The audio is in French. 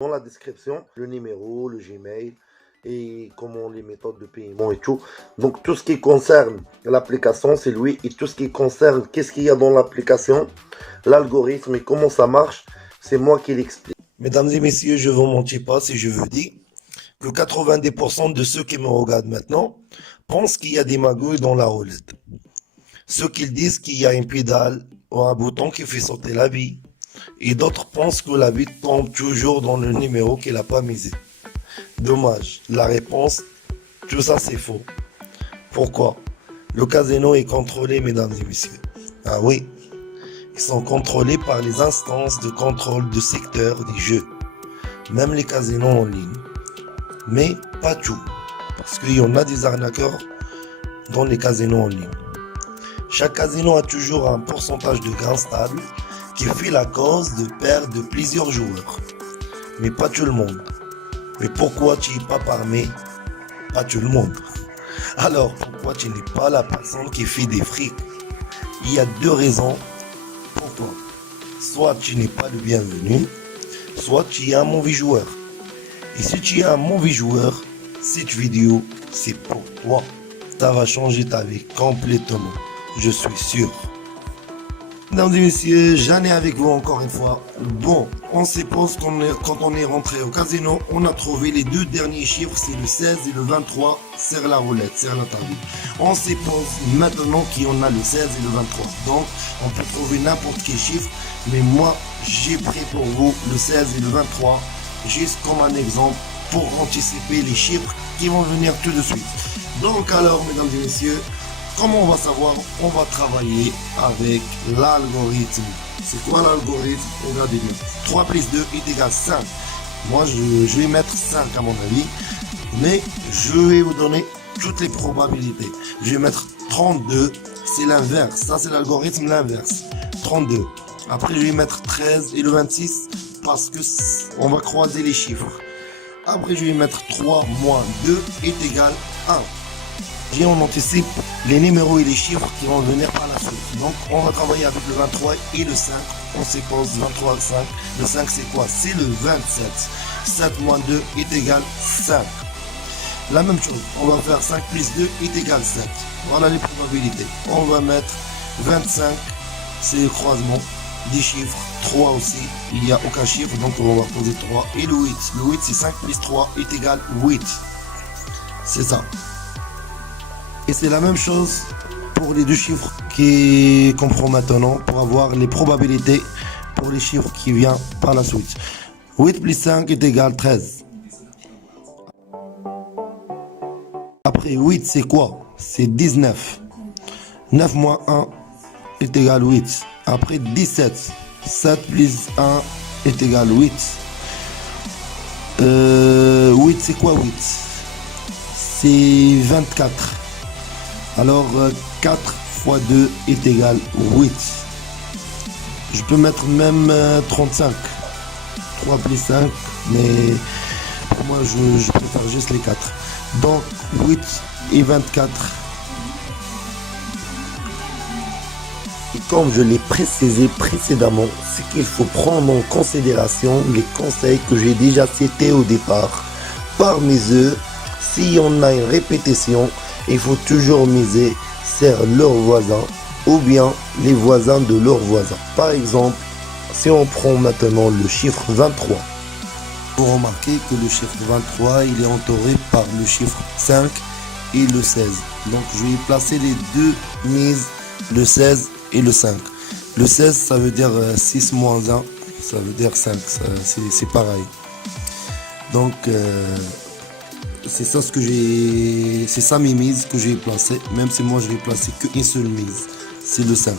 Dans la description, le numéro, le Gmail et comment les méthodes de paiement et tout. Donc tout ce qui concerne l'application, c'est lui. Et tout ce qui concerne qu'est-ce qu'il y a dans l'application, l'algorithme et comment ça marche, c'est moi qui l'explique. Mesdames et messieurs, je ne vous mentis pas si je vous dis que 90% de ceux qui me regardent maintenant pensent qu'il y a des magouilles dans la roulette. Ceux qui disent qu'il y a une pédale ou un bouton qui fait sauter la bille. Et d'autres pensent que la bille tombe toujours dans le numéro qu'il n'a pas misé. Dommage, la réponse, tout ça c'est faux. Pourquoi? Le casino est contrôlé, mesdames et messieurs. Ah oui, ils sont contrôlés par les instances de contrôle de secteur des jeux, même les casinos en ligne. Mais pas tout, parce qu'il y en a des arnaqueurs dans les casinos en ligne. Chaque casino a toujours un pourcentage de gain stable qui fait la cause de perte de plusieurs joueurs. Mais pas tout le monde. Mais pourquoi tu n'es pas parmi pas tout le monde? Alors pourquoi tu n'es pas la personne qui fait des frics? Il y a deux raisons pour toi. Soit tu n'es pas le bienvenu, soit tu es un mauvais joueur. Et si tu es un mauvais joueur, cette vidéo, c'est pour toi. Ça va changer ta vie complètement, je suis sûr. Mesdames et messieurs, j'en ai avec vous encore une fois. Bon, on suppose quand on est rentré au casino, on a trouvé les deux derniers chiffres, c'est le 16 et le 23, sur la roulette, sur la table. On suppose maintenant qu'on a le 16 et le 23. Donc, on peut trouver n'importe quel chiffre, mais moi, j'ai pris pour vous le 16 et le 23, juste comme un exemple, pour anticiper les chiffres qui vont venir tout de suite. Donc alors, mesdames et messieurs, comment on va savoir? On va travailler avec l'algorithme. C'est quoi l'algorithme? Regardez-le. 3 plus 2 est égal 5. Moi, je vais mettre 5 à mon avis. Mais je vais vous donner toutes les probabilités. Je vais mettre 32. C'est l'inverse. Ça, c'est l'algorithme l'inverse. 32. Après, je vais mettre 13 et le 26 parce que on va croiser les chiffres. Après, je vais mettre 3 moins 2 est égal 1. Et on anticipe les numéros et les chiffres qui vont venir par la suite. Donc on va travailler avec le 23 et le 5. On suppose 23 et 5. Le 5 c'est quoi? C'est le 27. 7 moins 2 est égal 5. La même chose, on va faire 5 plus 2 est égal 7. Voilà les probabilités. On va mettre 25, c'est le croisement des chiffres. 3 aussi, il n'y a aucun chiffre, donc on va poser 3. Et le 8. Le 8 c'est 5 plus 3 est égal 8. C'est ça. Et c'est la même chose pour les deux chiffres qu'on prend maintenant pour avoir les probabilités pour les chiffres qui viennent par la suite. 8 plus 5 est égal 13. Après 8 c'est quoi? C'est 19. 9 moins 1 est égal 8. Après 17. 7 plus 1 est égal 8. 8 c'est quoi 8? C'est 24. Alors 4 fois 2 est égal 8. Je peux mettre même 35. 3 plus 5, mais pour moi je préfère juste les 4. Donc 8 et 24. Et comme je l'ai précisé précédemment, c'est qu'il faut prendre en considération les conseils que j'ai déjà cités au départ. Parmi eux, si on a une répétition, il faut toujours miser sur leurs voisins ou bien les voisins de leurs voisins. Par exemple, si on prend maintenant le chiffre 23. Vous remarquez que le chiffre 23, il est entouré par le chiffre 5 et le 16. Donc je vais placer les deux mises, le 16 et le 5. Le 16, ça veut dire 6 moins 1, ça veut dire 5, c'est pareil. Donc c'est ça ce que c'est ça mes mises que j'ai placées, même si moi je vais placer qu'une seule mise, c'est le 5.